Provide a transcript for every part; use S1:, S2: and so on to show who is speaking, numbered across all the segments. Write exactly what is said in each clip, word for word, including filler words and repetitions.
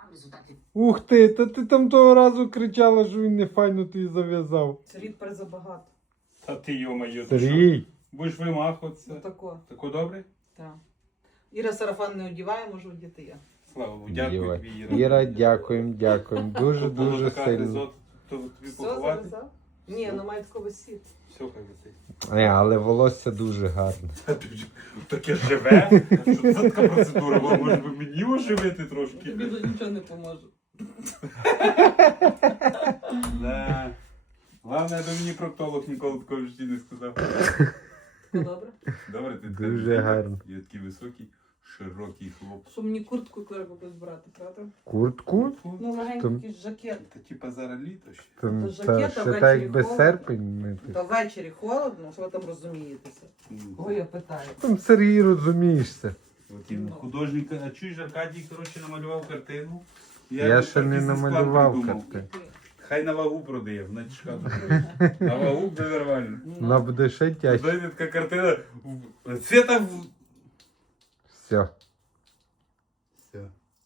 S1: Ух ти, та ти там того разу кричала, що він не файно тобі зав'язав.
S2: Сергій тепер забагато.
S3: Та ти йо-моє, ти що?
S1: Сергій.
S3: Будеш вимахуватися.
S2: Ну тако.
S3: Тако добре?
S2: Так. Іра сарафан не одіває, можу одіти я.
S3: Слава Богу, дякую
S1: Іра,
S3: тобі, Іра.
S1: Іра, дякуємо, дякуємо.
S3: То була
S1: Дуже-дуже
S3: така
S1: сильно.
S3: ризот, то тобі
S2: Все,
S3: поховати.
S2: зав'язав? Ні, ну має тако висіти.
S3: Все, хай висить.
S1: Е, але волосся дуже гарне.
S3: Таке живе? Що це така процедура? Бо, може би мені оживити трошки?
S2: Тобі тут нічого не поможе.
S3: Да. Головне, аби мені проктолог ніколи такого в житті не сказав.
S2: Тако добре?
S3: Добре, ти така
S1: Дуже
S3: людина.
S1: гарно.
S3: Я такий високий, широкий хлоп.
S2: Що мені куртку треба буде збирати, правда?
S1: Куртку?
S2: Ну, легенький
S1: Там-
S2: якийсь жакет.
S3: Та типа зараз літо ще.
S1: Там,
S2: Та
S1: та,
S2: жакета
S1: ще
S2: ввечері
S1: так якби
S2: холодно.
S1: серпень. не ти.
S2: Та ввечері холодно, що ви там розумієтеся?
S3: М.
S2: Кого я питаю?
S1: Там Сергій розумієшся.
S3: От він художник, а чуєш, Аркадій, коротше, намалював картину.
S1: Я,
S3: йому
S1: ще не
S3: бізнес-план
S1: намалював
S3: придумав.
S1: карти.
S3: Хай на вагу продає, в начках. На вагу буде нормально.
S1: Вона буде ще тяжче.
S3: Дойде така картина. в- Света в...
S1: Все.
S3: Все.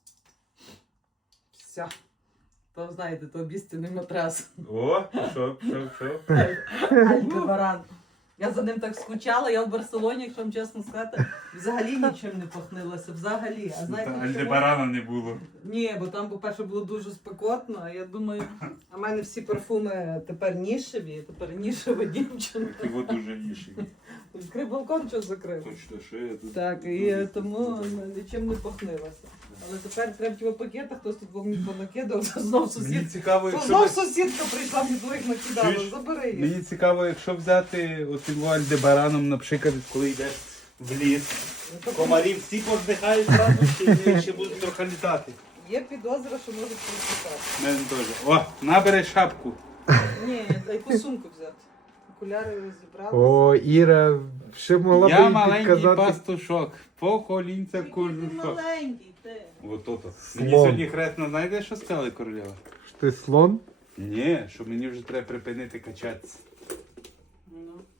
S2: Все. То знаєте, то обістяний матрас.
S3: О, що, що, що?
S2: Альдебаран. Я за ним так скучала, я в Барселоні, якщо вам чесно сказати, взагалі нічим не пахнилася. Взагалі. А знаєте,
S3: Та
S2: чому?
S3: Альдебарана не було.
S2: Ні, бо там, по-перше, було дуже спекотно, а я думаю, а в мене всі парфуми тепер нішеві, тепер нішева дівчина.
S3: Його дуже ніший.
S2: Відкрив балкон, що закрив.
S3: Точно, що я тут.
S2: Так, і тому нічим не пахнилася. Але тепер треба ті пакети, хтось тут мені понакидав, то знов
S3: Мені
S2: сусід.
S3: цікаво,
S2: То
S3: якщо
S2: знов
S3: ми-
S2: сусідка прийшла, мені двоїх накидала,
S3: Чуєш?
S2: забери їх.
S3: Мені цікаво, якщо взяти отим Альдебараном, наприклад, коли йдеш в ліс. Комарі всі поздихають зразу, ще, ще будуть трохи літати.
S2: Є підозра, що можуть прочитати.
S3: У мене теж. О, набери шапку.
S2: Ні, дай яку сумку взяти. Окуляри розібрали.
S1: О, Іра, ще могла б
S3: Я
S1: їй
S3: маленький
S1: підказати.
S3: пастушок, по колінця
S2: Який ти
S3: кожушок.
S2: маленький, ти.
S3: Вот то.
S1: Слон.
S3: Мені сьогодні хресно, знаєте, що сказали королева?
S1: Що ти слон?
S3: Ні, що мені вже треба припинити качатися.
S2: Ну.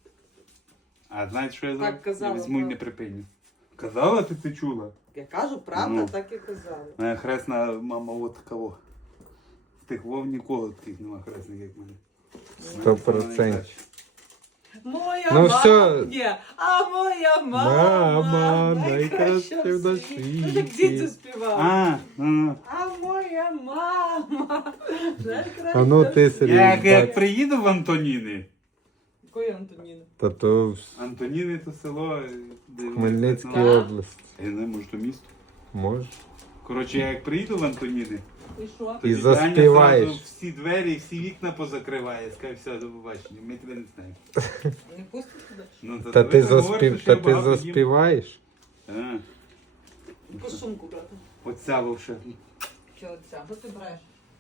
S3: А знаєте, що я
S2: Так
S3: зроблю?
S2: казала,
S3: Я візьму і
S2: так.
S3: не припиню. Казала, ти це чула?
S2: Я кажу, правда,
S3: Ну.
S2: так і казали.
S3: Моя хресна мама от кого. В тих вов нікого таких нема хресних, як мене.
S1: Сто процентів.
S2: Моя
S1: Ну,
S2: мама,
S1: все.
S2: ні, а моя мама,
S1: Мама,
S2: найкраща
S1: найкраща в
S2: в світі.
S1: світі.
S2: Ну, як діти співали.
S3: А, а.
S2: А моя мама, найкраща.
S1: А ну ти,
S2: в світі.
S1: Сергій.
S3: Як, як
S1: бач.
S3: приїду в Антоніни.
S2: Якої Антоніни?
S1: Та то в
S3: Антоніни то село. де
S1: Хмельницькій
S3: ну,
S1: області.
S3: Я не можу, то місто.
S1: Може.
S3: Коротше, я як приїду в Антоніни,
S2: І що?
S3: тоді
S1: І заспіваєш.
S3: Таня зразу всі двері, всі вікна позакриває. Скаже, все, до побачення, ми тебе не знаємо.
S2: Не пустиш туди?
S3: Ну, то
S1: Та
S3: ви
S1: ти
S3: так говорите,
S1: заспів,
S3: що
S1: та
S3: я
S1: ти
S3: багато їм.
S1: заспіваєш?
S3: А,
S2: Яку сумку брати?
S3: оця вовше.
S2: Що оця? Що ти береш?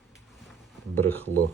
S1: Брехло.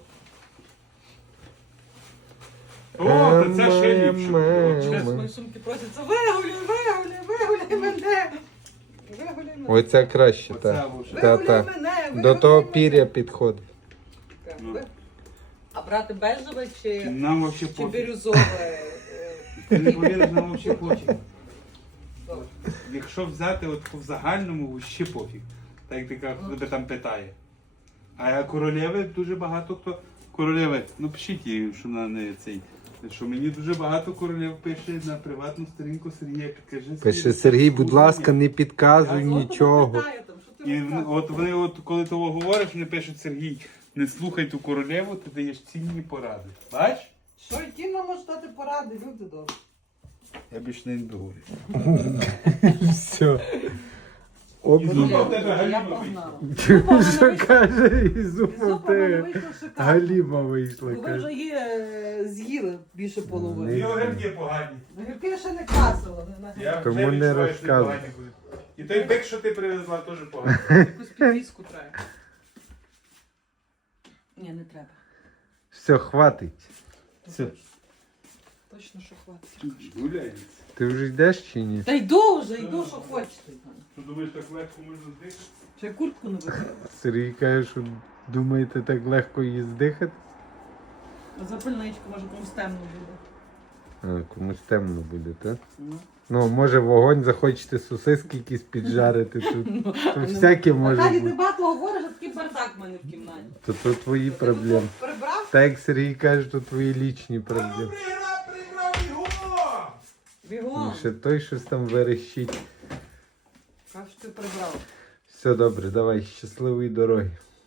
S3: О, та це ще ліпше.
S1: Ме-ме-ме.
S3: От
S2: Через
S3: чесно.
S2: мої сумки просяться, вигуляй, вигуляй, вигуляй мене. Вигуляй мене.
S1: Оця краще,
S3: Оця
S1: так.
S3: вовше.
S1: Та,
S2: Вигуляй
S1: та.
S2: мене,
S1: До
S2: вигуляй
S1: того
S2: мене.
S1: пір'я підходить.
S2: Так,
S3: Ну.
S2: ви- А брати бежеве чи,
S3: Нам вообще
S2: чи
S3: пофіг.
S2: бірюзове? е,
S3: Ти не повіриш, нам вообще пофіг.
S2: Добре.
S3: Якщо взяти от в загальному, вообще пофіг. Так як ти кажеш, хто тебе там питає. А королеви дуже багато хто. Королеви, ну пишіть їй, що на не цей. Що мені дуже багато королев пише на приватну сторінку Сергія, підкажи.
S1: Пише
S3: свої
S1: Сергій, будь
S3: слухання.
S1: ласка, не підказуй
S2: А золото
S1: нічого.
S2: питає там, що ти
S3: І
S2: розказуєш?
S3: от вони, от коли того говориш, вони пишуть Сергій, не слухай ту королеву, ти даєш цінні поради. Бач?
S2: Що і Тіна може дати поради, люди добрі.
S3: Я більше не говорю.
S1: Все. Оп,
S3: І
S1: зуба.
S3: зуба в тебе
S2: Я
S3: галіма
S2: погнала.
S3: вийшла.
S1: Що каже, і
S2: І
S1: зуба
S2: зупа в мене
S1: те.
S2: вийшла шикарно.
S1: Галіма вийшла,
S2: Ви вже
S1: каже.
S2: її е, з'їли більше
S3: І
S2: половини.
S3: огірки погані.
S2: Гірки я ще не красила. Не, не.
S3: Я
S1: Тому
S3: вже
S1: не
S3: відчуваю, що
S1: розказуй.
S3: погані будуть. І той бик, що ти привезла, теж поганий.
S2: Якусь підвіску треба. Ні, не треба.
S1: Все, хватить.
S3: Все.
S2: Точно, що хватить.
S3: Гуляй.
S1: Ти вже йдеш чи ні?
S2: Та йду вже, йду, що хочете.
S3: Що думаєш, так легко можна здихати?
S2: Чи я куртку не викрила?
S1: Сергій каже, що думаєте, так легко її здихати?
S2: Запальничка, може комусь темно буде.
S1: А, комусь темно буде, так?
S2: Ну.
S1: Ну, може вогонь захочете сосиски якісь піджарити тут. То всяке може
S2: Аркадій, ти
S1: бути.
S2: багато говориш, а такий бардак в мене в кімнаті.
S1: То то твої
S2: Ти
S1: проблеми.
S2: тут прибрав?
S1: Так як Сергій каже, то твої лічні проблеми.
S3: Приграв, приграв його!
S2: Бігом.
S1: Ну, ще той щось там верещить.
S2: Як ж ти прибрав?
S1: Все добре, давай, щасливої дороги.